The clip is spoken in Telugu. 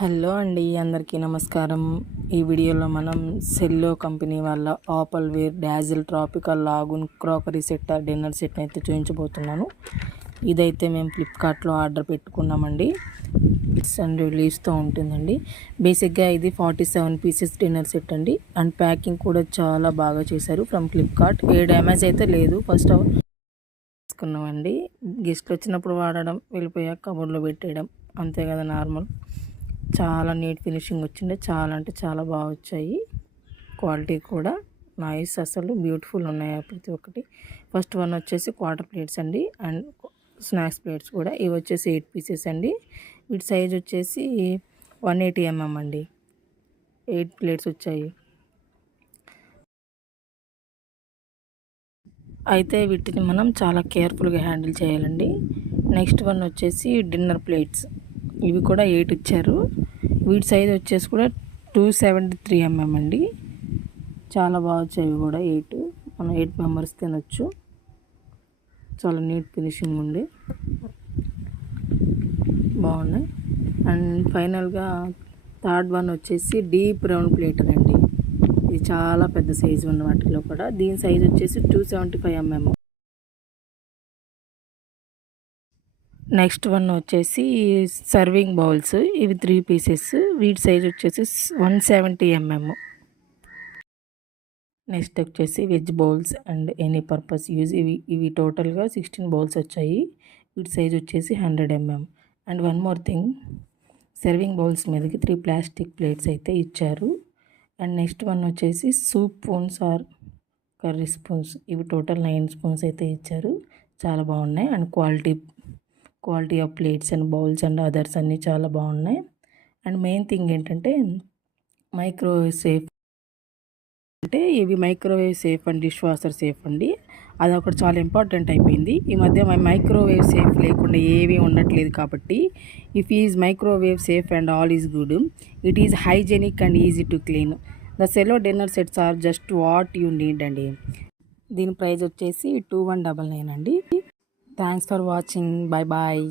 హలో అండి, అందరికీ నమస్కారం. ఈ వీడియోలో మనం సెల్లో కంపెనీ వాళ్ళ Opalware Dazzle tropical lagoon crockery set dinner set అయితే చూపించబోతున్నాను. ఇదైతే మేము ఫ్లిప్కార్ట్లో ఆర్డర్ పెట్టుకున్నామండి. ఇట్స్ అండ్ రిలీజ్తో ఉంటుందండి. బేసిక్గా ఇది 47 పీసెస్ డిన్నర్ సెట్ అండి. అండ్ ప్యాకింగ్ కూడా చాలా బాగా చేశారు ఫ్రమ్ ఫ్లిప్కార్ట్. ఏ డ్యామేజ్ అయితే లేదు. ఫస్ట్ తీసుకున్నామండి. గెస్ట్లు వచ్చినప్పుడు వాడడం, వెళ్ళిపోయాక కబోర్డ్లో పెట్టేయడం అంతే కదా, నార్మల్. చాలా నీట్ ఫినిషింగ్ వచ్చింది. చాలా అంటే చాలా బాగా వచ్చాయి. క్వాలిటీ కూడా నైస్, అసలు బ్యూటిఫుల్ ఉన్నాయి ప్రతి ఒక్కటి. ఫస్ట్ వన్ వచ్చేసి క్వార్టర్ ప్లేట్స్ అండి, అండ్ స్నాక్స్ ప్లేట్స్ కూడా. ఇవి వచ్చేసి 8 పీసెస్ అండి. వీటి సైజ్ వచ్చేసి 180 mm అండి. 8 ప్లేట్స్ వచ్చాయి. అయితే వీటిని మనం చాలా కేర్ఫుల్గా హ్యాండిల్ చేయాలండి. నెక్స్ట్ వన్ వచ్చేసి డిన్నర్ ప్లేట్స్. ఇవి కూడా 8 ఇచ్చారు. వీటి సైజ్ వచ్చేసి కూడా 273 mm అండి. చాలా బాగా వచ్చాయి కూడా. 8 మనం 8 మెంబర్స్ తినొచ్చు. చాలా నీట్ ఫినిషింగ్ ఉంది, బాగున్నాయి. అండ్ ఫైనల్గా థర్డ్ వన్ వచ్చేసి డీప్ రౌండ్ ప్లేటర్ అండి. ఇది చాలా పెద్ద సైజు ఉన్న వాటిలో కూడా. దీని సైజ్ వచ్చేసి 275 mm. నెక్స్ట్ వన్ వచ్చేసి సర్వింగ్ బౌల్స్. ఇవి 3 పీసెస్. వీటి సైజ్ వచ్చేసి 170 mm. నెక్స్ట్ వచ్చేసి veg bowls and any purpose use. ఇవి టోటల్గా 16 బౌల్స్ వచ్చాయి. వీటి సైజ్ వచ్చేసి 100 mm. And one more thing, serving bowls మీదకి 3 ప్లాస్టిక్ ప్లేట్స్ అయితే ఇచ్చారు. అండ్ నెక్స్ట్ వన్ వచ్చేసి soup spoons or curry spoons. ఇవి టోటల్ 9 స్పూన్స్ అయితే ఇచ్చారు. చాలా బాగున్నాయి. And quality of plates and bowls and others అన్నీ చాలా బాగున్నాయి. అండ్ మెయిన్ థింగ్ ఏంటంటే మైక్రోవేవ్ సేఫ్. అంటే ఇవి microwave safe and dish washer safe అండి. అదొకటి చాలా ఇంపార్టెంట్ అయిపోయింది ఈ మధ్య. మైక్రోవేవ్ సేఫ్ లేకుండా ఏమీ ఉండట్లేదు. కాబట్టి if is microwave safe and all is good, it is hygienic and easy to clean. The Cello dinner sets are just what you need అండి. దీని ప్రైస్ వచ్చేసి 2199 అండి. Thanks for watching. Bye bye.